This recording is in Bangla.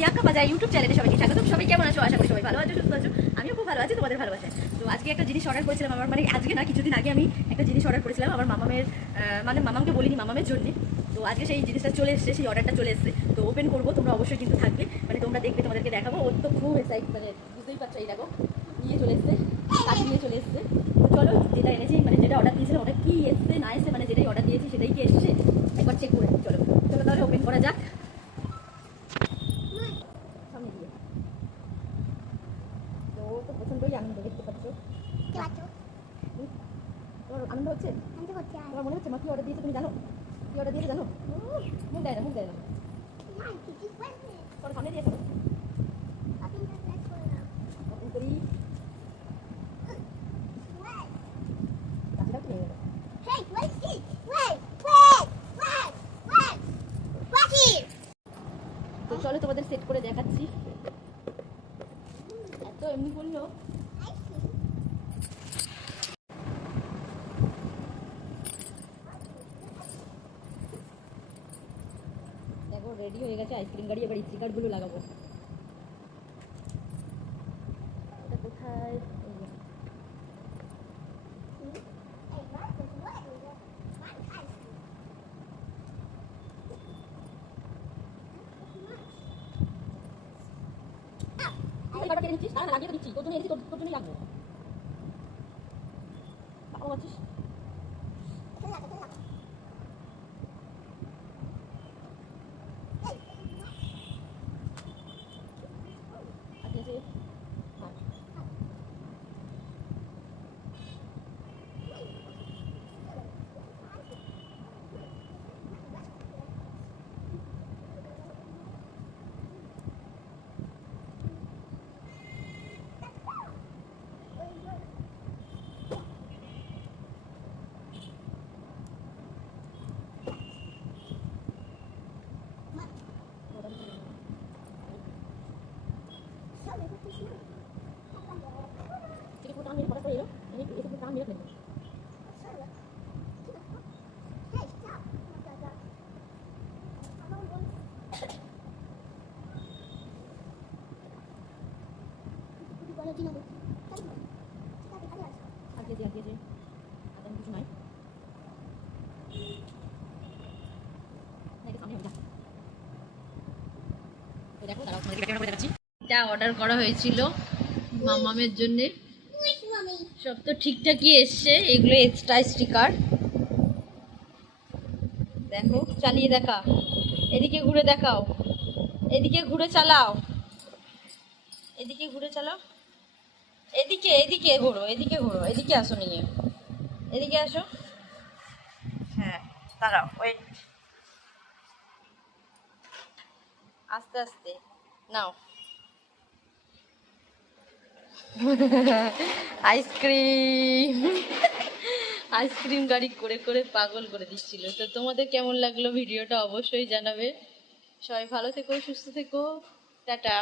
প্রিয়াঙ্কা বাজার ইউটিউব চ্যানেলে সবাইকে স্বাগতম। সবাই কেমন আছো? আশা করি সবাই ভালো আছো, সুস্থ আছো। আমিও খুব ভালো আছি তোমাদের ভালোবাসায়। তো আজকে একটা জিনিস অর্ডার করেছিলাম আমার, মানে আজকে না, কিছুদিন আগে আমি একটা জিনিস অর্ডার করেছিলাম আমার মামামের, মানে মামামকে বলিনি, মামামের জন্য। তো আজকে সেই জিনিসটা চলে এসেছে, সেই অর্ডারটা চলে এসেছে। তো ওপেন করবো, তোমরা অবশ্যই কিন্তু থাকবে, মানে তোমরা দেখবে, তোমাদেরকে দেখাবো। ওর তো খুব এক্সাইট, মানে বুঝতেই পারছো, এই দেখো নিয়ে চলে এসছে, কাছে নিয়ে চলে এসছে। তো চলো, যেটা এনেছি, মানে যেটা অর্ডার দিয়েছিলাম ওটা কি এসছে না এসছে, মানে যেটাই অর্ডার দিয়েছি সেটাই কি এসছে একবার চেক করে। চলো চলো তাহলে ওপেন করা যাক। সামনে দিয়ে তো ও তো প্রচণ্ডই আনন্দ, দেখতে পাচ্ছ। তোমার আনন্দ হচ্ছে? তোমার মনে হচ্ছে মা কি অর্ডার দিয়েছে তুমি জানো? কি অর্ডার দিয়েছে জানো? মুখ দেয় না, মুখ দেয় না। তোর সামনে দিয়েছো ওপেন করি। কাছে দাও, নিয়ে গেলো। তো চলো তোমাদের সেট করে দেখাচ্ছি। এত এমনি করলো। দেখো রেডি হয়ে গেছে আইসক্রিম গাড়ি, এবার স্টিকারগুলো লাগাবো। এটা কোথায়? কটা কেটে নিচ্ছিস? না লাগিয়ে তো দিচ্ছি, তোর জন্য এনেছি, তোর জন্যই রাখবো। বাবা বলছিস এটা অর্ডার করা হয়েছিল মামামের জন্য। সব তো ঠিকঠাকই এসছে, এগুলো এক্সট্রা স্টিকার। দেখো চালিয়ে দেখা, এদিকে ঘুরে দেখাও, এদিকে ঘুরে চালাও, এদিকে ঘুরে চালাও, এদিকে এদিকে ঘোরো, এদিকে ঘোরো, এদিকে আসো, নিয়ে এদিকে আসো। হ্যাঁ দাঁড়াও, ওয়েট, আস্তে আস্তে নাও। আইসক্রিম আইসক্রিম গাড়ি করে করে পাগল করে দিচ্ছিল। তো তোমাদের কেমন লাগলো ভিডিওটা অবশ্যই জানাবে। সবাই ভালো থেকো, সুস্থ থেকো, টাটা।